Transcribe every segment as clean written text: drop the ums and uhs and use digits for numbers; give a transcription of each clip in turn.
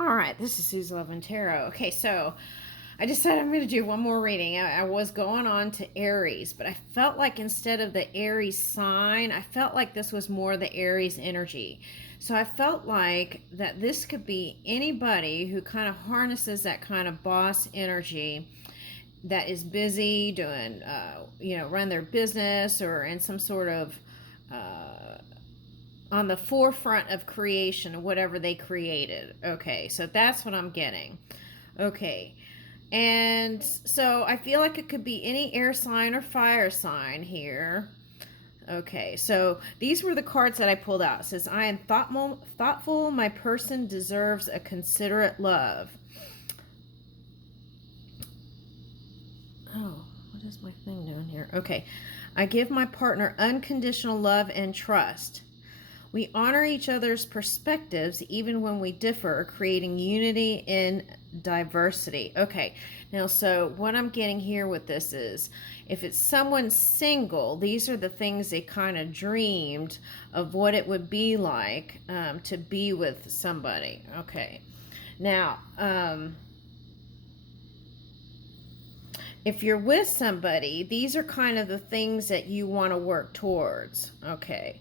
All right, this is Sue's Love and Tarot. Okay, so I decided I'm going to do one more reading. I was going on to Aries, but I felt like instead of the Aries sign, I felt like this was more the Aries energy. So I felt like that this could be anybody who kind of harnesses that kind of boss energy that is busy doing, run their business or in some sort of on the forefront of creation, whatever they created. Okay, so that's what I'm getting. Okay, and so I feel like it could be any air sign or fire sign here. Okay, so these were the cards that I pulled out. It says, I am thoughtful, my person deserves a considerate love. Oh, what is my thing doing here? Okay, I give my partner unconditional love and trust. We honor each other's perspectives even when we differ, creating unity in diversity. Okay, now, so what I'm getting here with this is if it's someone single, these are the things they kind of dreamed of what it would be like to be with somebody. Okay, now, if you're with somebody, these are kind of the things that you want to work towards. Okay.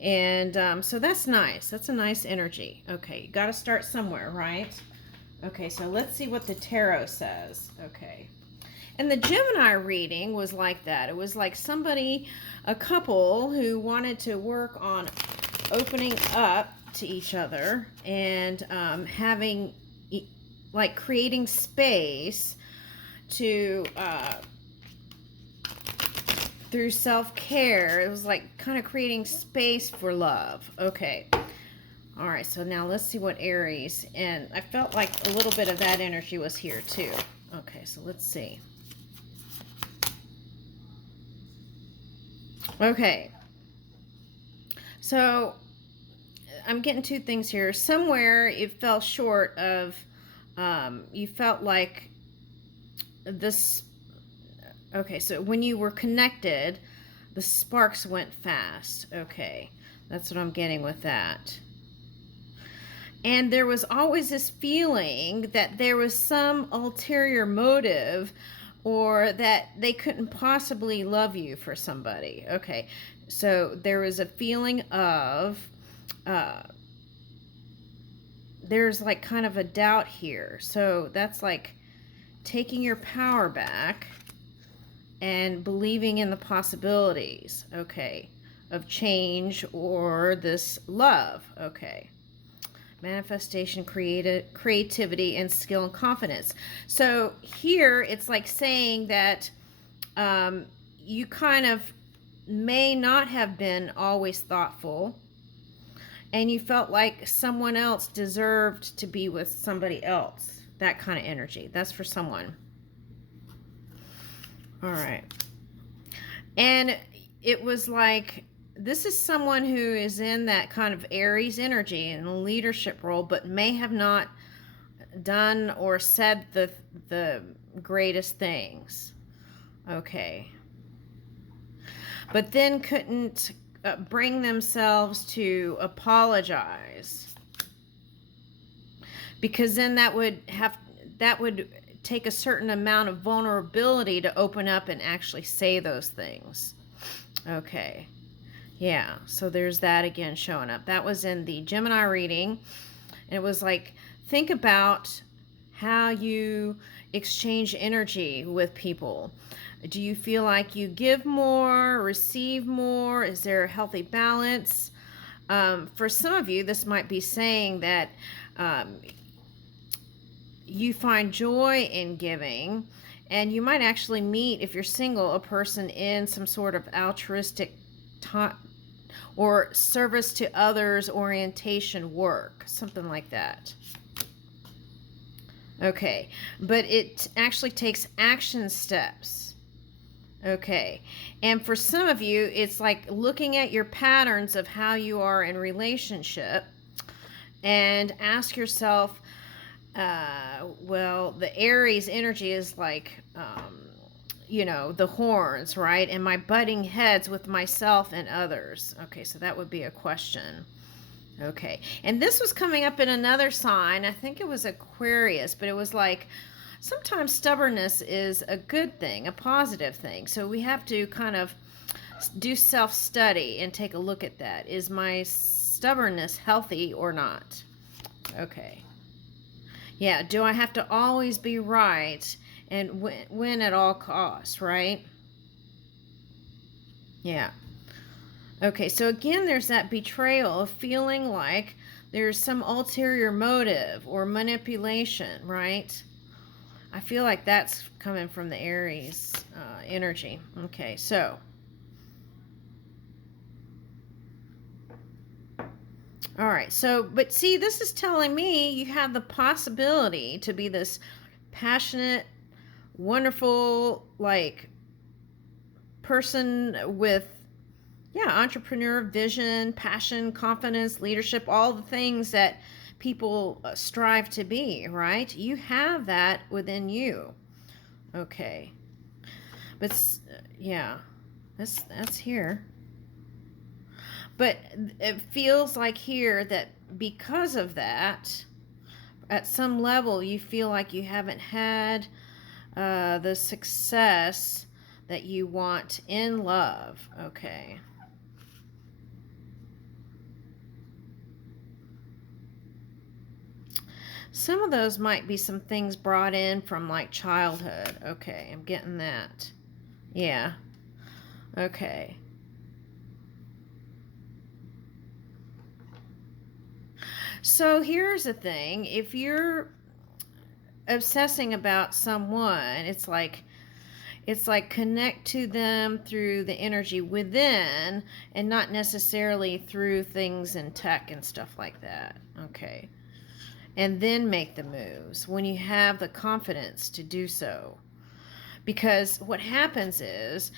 And so that's nice. That's a nice energy. Okay, you got to start somewhere, right? Okay, so let's see what the tarot says. Okay. And the Gemini reading was like that. It was like somebody, a couple who wanted to work on opening up to each other and having, like, creating space to through self-care. It was like kind of creating space for love. Okay. All right, so now let's see what Aries, and I felt like a little bit of that energy was here too. Okay, so let's see. Okay. So I'm getting two things here. Somewhere it fell short of, you felt like this. Okay, so when you were connected, the sparks went fast. Okay, that's what I'm getting with that. And there was always this feeling that there was some ulterior motive or that they couldn't possibly love you for somebody. Okay, so there was a feeling of, there's like kind of a doubt here. So that's like taking your power back and believing in the possibilities, okay, of change or this love, okay. Manifestation, creativity, and skill and confidence. So here it's like saying that you kind of may not have been always thoughtful and you felt like someone else deserved to be with somebody else. That kind of energy. That's for someone. All right. And it was like, this is someone who is in that kind of Aries energy in a leadership role, but may have not done or said the greatest things. Okay. But then couldn't bring themselves to apologize. Because then that would take a certain amount of vulnerability to open up and actually say those things. Okay. Yeah, so there's that again showing up. That was in the Gemini reading. And it was like, think about how you exchange energy with people. Do you feel like you give more, receive more? Is there a healthy balance? For some of you, this might be saying that you find joy in giving, and you might actually meet, if you're single, a person in some sort of altruistic or service to others orientation work, something like that. Okay, but it actually takes action steps. Okay, and for some of you, it's like looking at your patterns of how you are in relationship and ask yourself, well, the Aries energy is like, the horns, right? Am I butting heads with myself and others? Okay, so that would be a question. Okay. And this was coming up in another sign. I think it was Aquarius, but it was like sometimes stubbornness is a good thing, a positive thing. So we have to kind of do self-study and take a look at that. Is my stubbornness healthy or not? Okay. Yeah, do I have to always be right and win at all costs, right? Yeah. Okay, so again, there's that betrayal of feeling like there's some ulterior motive or manipulation, right? I feel like that's coming from the Aries energy. Okay, so. All right, so, but see, this is telling me you have the possibility to be this passionate, wonderful, like, person with, yeah, entrepreneur, vision, passion, confidence, leadership, all the things that people strive to be, right? You have that within you. Okay. But, yeah, that's here. But it feels like here that because of that, at some level, you feel like you haven't had the success that you want in love. Okay. Some of those might be some things brought in from like childhood. Okay, I'm getting that. Yeah. Okay. So here's the thing. If you're obsessing about someone, it's like connect to them through the energy within and not necessarily through things in tech and stuff like that. Okay. And then make the moves when you have the confidence to do so. Because what happens is,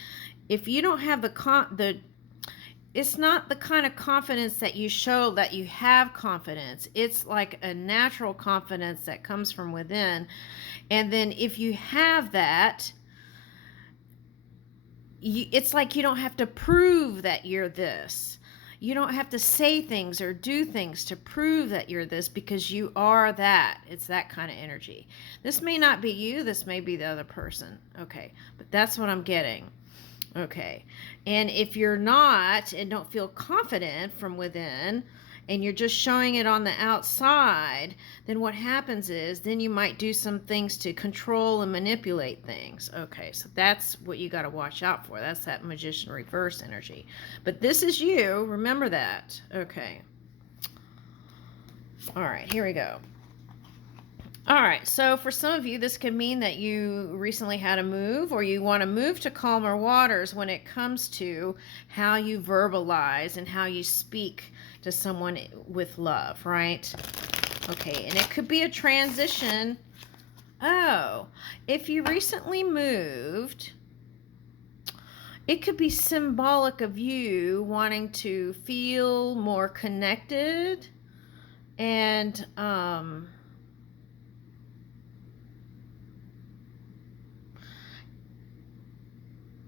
if you don't have it's not the kind of confidence that you show that you have confidence. It's like a natural confidence that comes from within. And then if you have that, it's like you don't have to prove that you're this. You don't have to say things or do things to prove that you're this, because you are that. It's that kind of energy. This may not be you. This may be the other person. Okay. But that's what I'm getting. Okay. And if you're not and don't feel confident from within, and you're just showing it on the outside, then what happens is then you might do some things to control and manipulate things. Okay, so that's what you got to watch out for. That's that magician reverse energy. But this is you. Remember that. Okay. All right, here we go. All right, so for some of you, this could mean that you recently had a move, or you want to move to calmer waters when it comes to how you verbalize and how you speak to someone with love, right? Okay, and it could be a transition. Oh, if you recently moved, it could be symbolic of you wanting to feel more connected and,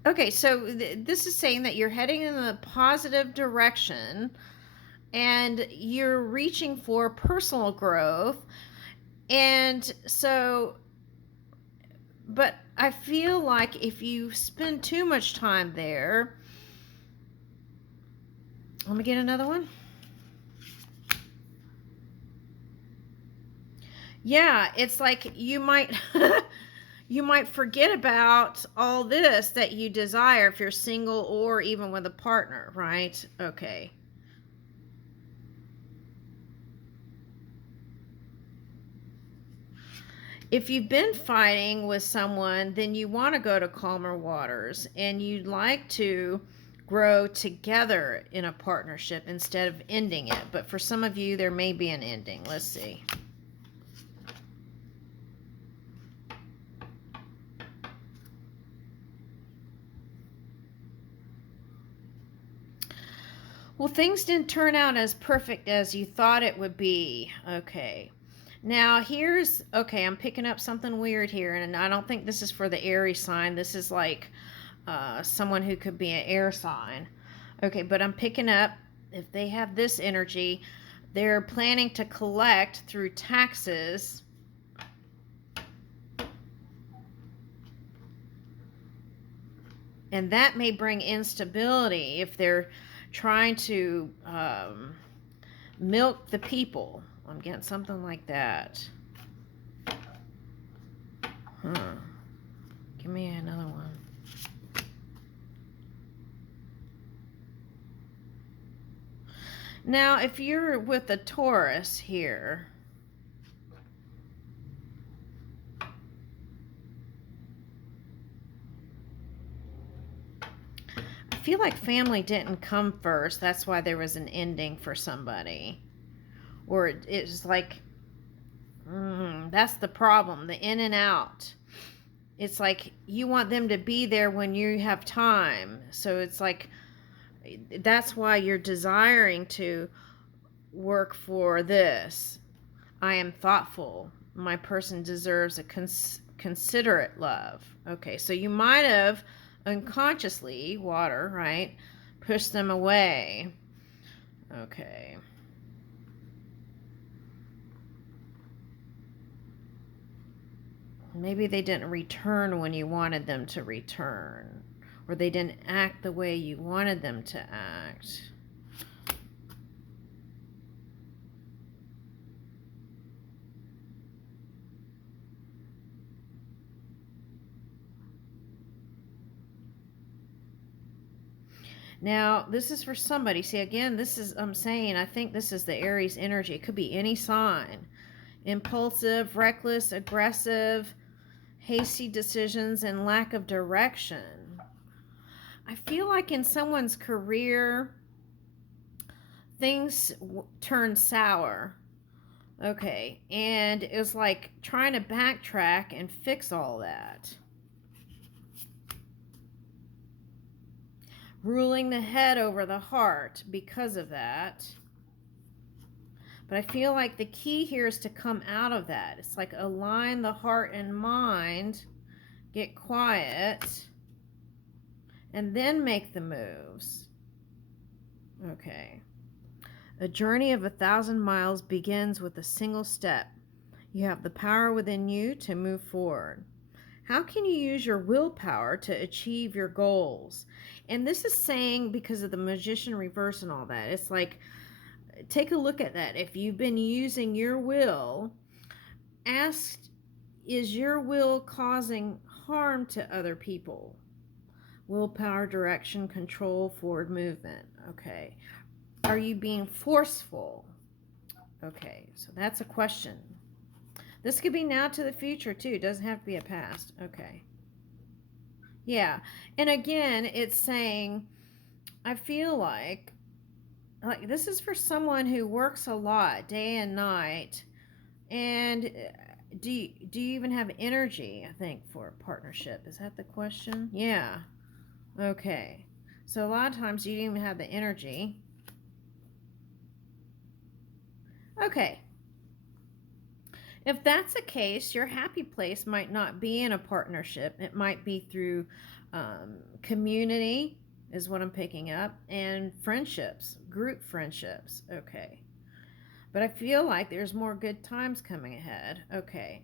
okay, so this is saying that you're heading in a positive direction and you're reaching for personal growth. And so, but I feel like if you spend too much time there, let me get another one. Yeah, it's like you might you might forget about all this that you desire if you're single or even with a partner, right? Okay. If you've been fighting with someone, then you want to go to calmer waters and you'd like to grow together in a partnership instead of ending it. But for some of you, there may be an ending. Let's see. Well, things didn't turn out as perfect as you thought it would be. Okay. Now, here's, okay, I'm picking up something weird here, and I don't think this is for the Aries sign. This is like someone who could be an air sign. Okay, but I'm picking up, if they have this energy, They're planning to collect through taxes. And that may bring instability if they're trying to milk the people. I'm getting something like that. Give me another one. Now, if you're with a Taurus here, I feel like family didn't come first. That's why there was an ending for somebody. Or it's like, that's the problem, the in and out. It's like you want them to be there when you have time. So it's like, that's why you're desiring to work for this. I am thoughtful. My person deserves a considerate love. Okay, so you might have unconsciously, water, right, pushed them away. Okay. Maybe they didn't return when you wanted them to return, or they didn't act the way you wanted them to act. Now, this is for somebody. See, again, this is, I'm saying, I think this is the Aries energy. It could be any sign. Impulsive, reckless, aggressive, hasty decisions, and lack of direction. I feel like in someone's career, things turn sour. Okay, and it was like trying to backtrack and fix all that. Ruling the head over the heart because of that. But I feel like the key here is to come out of that. It's like align the heart and mind, get quiet, and then make the moves. Okay. A journey of 1,000 miles begins with a single step. You have the power within you to move forward. How can you use your willpower to achieve your goals? And this is saying, because of the Magician reverse and all that, it's like, take a look at that. If you've been using your will, ask, is your will causing harm to other people? Willpower, direction, control, forward movement. Okay. Are you being forceful? Okay, so that's a question. This could be now to the future too. It doesn't have to be a past. Okay. Yeah. And again, it's saying, I feel like this is for someone who works a lot, day and night. And do you even have energy, I think, for a partnership? Is that the question? Yeah. Okay. So a lot of times you don't even have the energy. Okay. If that's the case, your happy place might not be in a partnership. It might be through community, is what I'm picking up, and friendships, group friendships. Okay. But I feel like there's more good times coming ahead. Okay.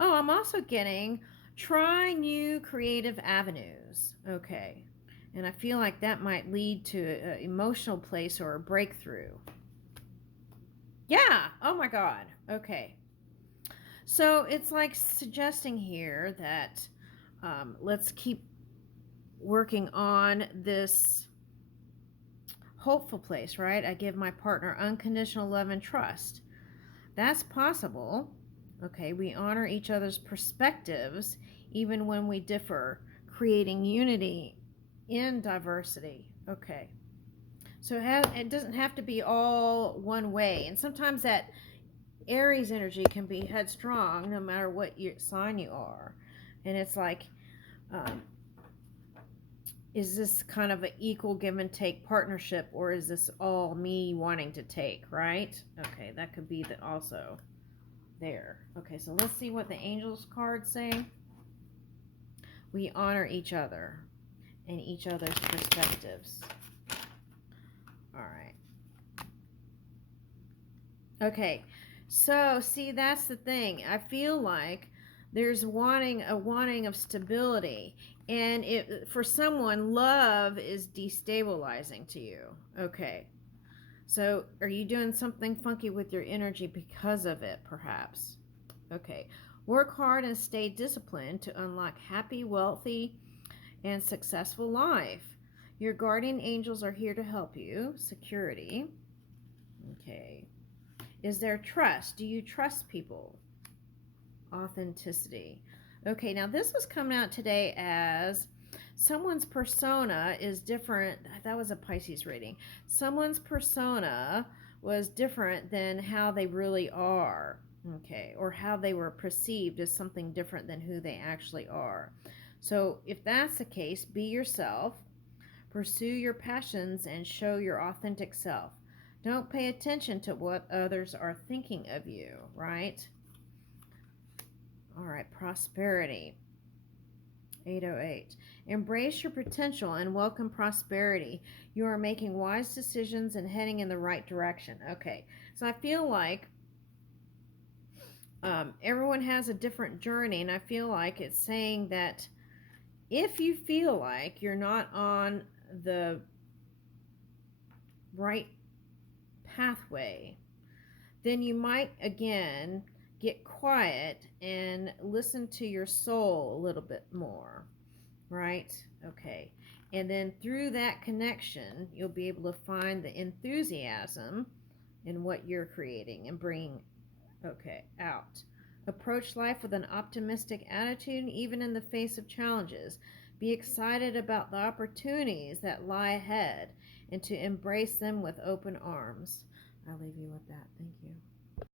Oh, I'm also getting try new creative avenues. Okay. And I feel like that might lead to an emotional place or a breakthrough. Yeah. Oh my God. Okay. So it's like suggesting here that let's keep working on this hopeful place, right? I give my partner unconditional love and trust. That's possible. Okay, we honor each other's perspectives even when we differ, creating unity in diversity. Okay. So it doesn't have to be all one way. And sometimes that Aries energy can be headstrong no matter what sign you are. And it's like, is this kind of an equal give and take partnership, or is this all me wanting to take, right? Okay, that could be that also there. Okay, so let's see what the angels cards say. We honor each other and each other's perspectives. All right. Okay, so see, that's the thing. I feel like there's a wanting of stability, and for someone, love is destabilizing to you. Okay, so are you doing something funky with your energy because of it, perhaps? Okay, work hard and stay disciplined to unlock happy, wealthy, and successful life. Your guardian angels are here to help you. Security. Okay. Is there trust? Do you trust people? Authenticity. Okay, now this was coming out today as someone's persona is different. That was a Pisces reading. Someone's persona was different than how they really are. Okay, or how they were perceived as something different than who they actually are. So if that's the case, be yourself. Pursue your passions and show your authentic self. Don't pay attention to what others are thinking of you, right? All right, prosperity. 808. Embrace your potential and welcome prosperity. You are making wise decisions and heading in the right direction. Okay, so I feel like everyone has a different journey, and I feel like it's saying that if you feel like you're not on the right pathway, then you might again get quiet and listen to your soul a little bit more, right? Okay. And then through that connection, you'll be able to find the enthusiasm in what you're creating and bringing, out. Approach life with an optimistic attitude, even in the face of challenges. Be excited about the opportunities that lie ahead and to embrace them with open arms. I'll leave you with that. Thank you.